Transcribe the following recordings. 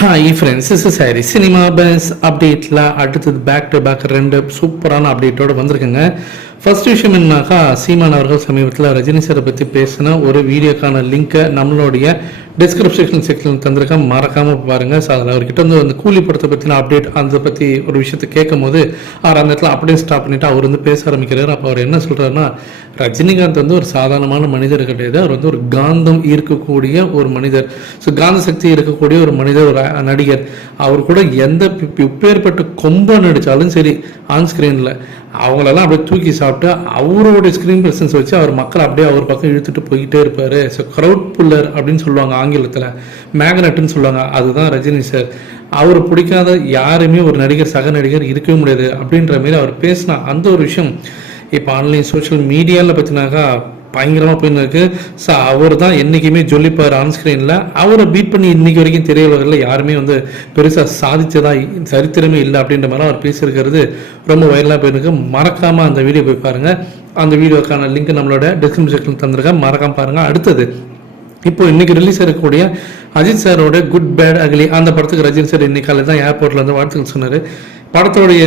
Hi friends, is sorry cinema bus அப்டேட்டில் அடுத்தது back to back 2 சூப்பரான அப்டேட்டோடு வந்திருக்குங்க. ஃபர்ஸ்ட் விஷயம் என்னன்னாக்கா, சீமான் அவர்கள் சமீபத்தில் ரஜினி சாரை பற்றி பேசின ஒரு வீடியோக்கான லிங்க்கை நம்மளுடைய டிஸ்கிரிப்ஷன் செக்ஷன் தந்திருக்கேன், மறக்காமல் பாருங்கள். ஸோ அதில் அவர்கிட்ட வந்து அந்த கூலி படத்தை பற்றின அப்டேட் அதை பற்றி ஒரு விஷயத்தை கேட்கும் போது அவர் அந்த இடத்துல அப்படியே ஸ்டாப் பண்ணிவிட்டு அவர் வந்து பேச ஆரம்பிக்கிறார். அப்போ அவர் என்ன சொல்கிறாருன்னா, ரஜினிகாந்த் வந்து ஒரு சாதாரணமான மனிதர் கிடையாது, அவர் வந்து ஒரு காந்தம் இருக்கக்கூடிய ஒரு மனிதர். ஸோ காந்த சக்தி இருக்கக்கூடிய ஒரு மனிதர், ஒரு நடிகர். அவர் கூட எந்த இப்பேற்பட்ட கொம்ப நடித்தாலும் சரி ஆன் ஸ்க்ரீனில் அவங்களெல்லாம் அப்படியே தூக்கி சாப்பிட்டு அவரோட ஸ்க்ரீன் ப்ரெசன்ஸ் வச்சு அவர் மக்களை அப்படியே அவர் பக்கம் இழுத்துட்டு போய்கிட்டே இருப்பார். ஸோ க்ரௌட் புல்லர் அப்படின்னு சொல்லுவாங்க ஆங்கிலத்தில், மேக்னெட்டுன்னு சொல்லுவாங்க. அதுதான் ரஜினி சார். அவர் பிடிக்காத யாருமே ஒரு நடிகர், சக நடிகர் இருக்கவே முடியாது அப்படின்ற மாரி அவர் பேசினா அந்த ஒரு விஷயம் இப்போ ஆன்லைன் சோஷியல் மீடியாவில் பார்த்தினாக்கா பயங்கரமாக போயின்னு இருக்கு. ஸோ அவர் தான் என்றைக்குமே ஜொலிப்பார் ஆன் ஸ்க்ரீனில். அவரை பீட் பண்ணி இன்றைக்கி வரைக்கும் திரையுலகில் யாருமே வந்து பெருசாக சாதிச்சதா சரித்திரமே இல்லை அப்படின்ற மாதிரி அவர் பேசியிருக்கிறது ரொம்ப வைரலாக போயிருக்கு. மறக்காமல் அந்த வீடியோ போய் பாருங்கள். அந்த வீடியோக்கான லிங்க் நம்மளோட டிஸ்கிரிப்ஷனில் தந்திருக்கேன், மறக்காமல் பாருங்கள். அடுத்தது இப்போ இன்னைக்கு ரிலீஸ் ஆகக்கூடிய அஜித் சாரோட குட் பேட் அக்லி அந்த படத்துக்கு ரஜினி சார் இன்னைக்கு காலையில் தான் ஏர்போர்ட்டில் வந்து வாழ்த்துக்கள் சொன்னார். படத்தோடைய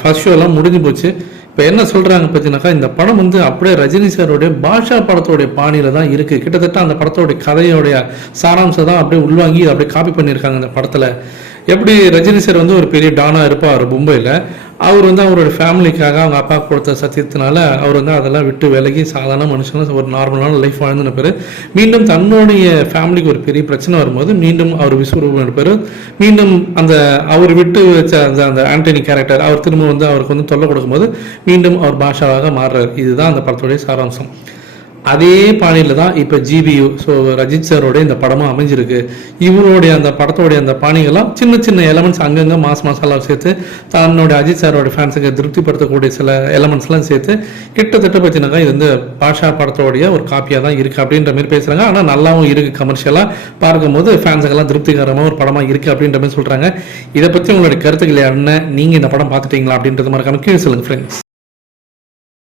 ஃபர்ஸ்ட் ஷோலாம் முடிஞ்சு போச்சு. இப்போ என்ன சொல்கிறாங்க பார்த்தீங்கன்னாக்கா, இந்த படம் வந்து அப்படியே ரஜினி சாரோடைய பாஷா படத்தோடைய பாணியில் தான் இருக்குது. கிட்டத்தட்ட அந்த படத்தோடைய கதையோடைய சாராம்சம் தான் அப்படியே உள்வாங்கி அப்படியே காப்பி பண்ணியிருக்காங்க இந்த படத்தில். எப்படி ரஜினி சார் வந்து ஒரு பெரிய டானாக இருப்பார் மும்பையில், அவர் வந்து அவரோட ஃபேமிலிக்காக அவங்க அப்பா கொடுத்த சத்தியத்தினால அவர் வந்து அதெல்லாம் விட்டு விலகி சாதாரண மனுஷனும் ஒரு நார்மலான லைஃப் வாழ்ந்துன பேர். மீண்டும் தன்னுடைய ஃபேமிலிக்கு ஒரு பெரிய பிரச்சனை வரும்போது மீண்டும் அவர் விஸ்வரூபம் எடுப்பார். மீண்டும் அந்த அவர் விட்டு வச்ச அந்த ஆண்டனி கேரக்டர் அவர் திரும்ப வந்து அவருக்கு வந்து தொல்லை கொடுக்கும்போது மீண்டும் அவர் பாஷாவாக மாறுறார். இதுதான் அந்த படத்துடைய சாராம்சம். அதே பாணியில் தான் இப்போ ஜிபியு, ஸோ ரஜித் சாரோட இந்த படமும் அமைஞ்சிருக்கு. இவருடைய அந்த படத்தோடைய அந்த பாணிகள்லாம் சின்ன சின்ன எலமெண்ட்ஸ் அங்கங்கே மசாலாவை சேர்த்து தன்னோட அஜித் சாரோட ஃபேன்ஸுக்கு திருப்திப்படுத்தக்கூடிய சில எலமெண்ட்ஸ்லாம் சேர்த்து கிட்டத்தட்ட பார்த்தீங்கன்னாக்கா இது வந்து பாஷா படத்தோடைய ஒரு காப்பியாக தான் இருக்குது அப்படின்ற மாதிரி பேசுகிறாங்க. ஆனால் நல்லாவும் இருக்குது, கமர்ஷியலாக பார்க்கும்போது ஃபேன்ஸுக்கெல்லாம் திருப்திகரமாக ஒரு படமாக இருக்குது அப்படின்ற மாதிரி சொல்கிறாங்க. இதை பற்றி உங்களுடைய கருத்துக்கள் என்ன, நீங்கள் இந்த படம் பார்த்துட்டீங்களா அப்படின்றது மறக்காம கீழே சொல்லுங்கள் ஃப்ரெண்ட்ஸ்.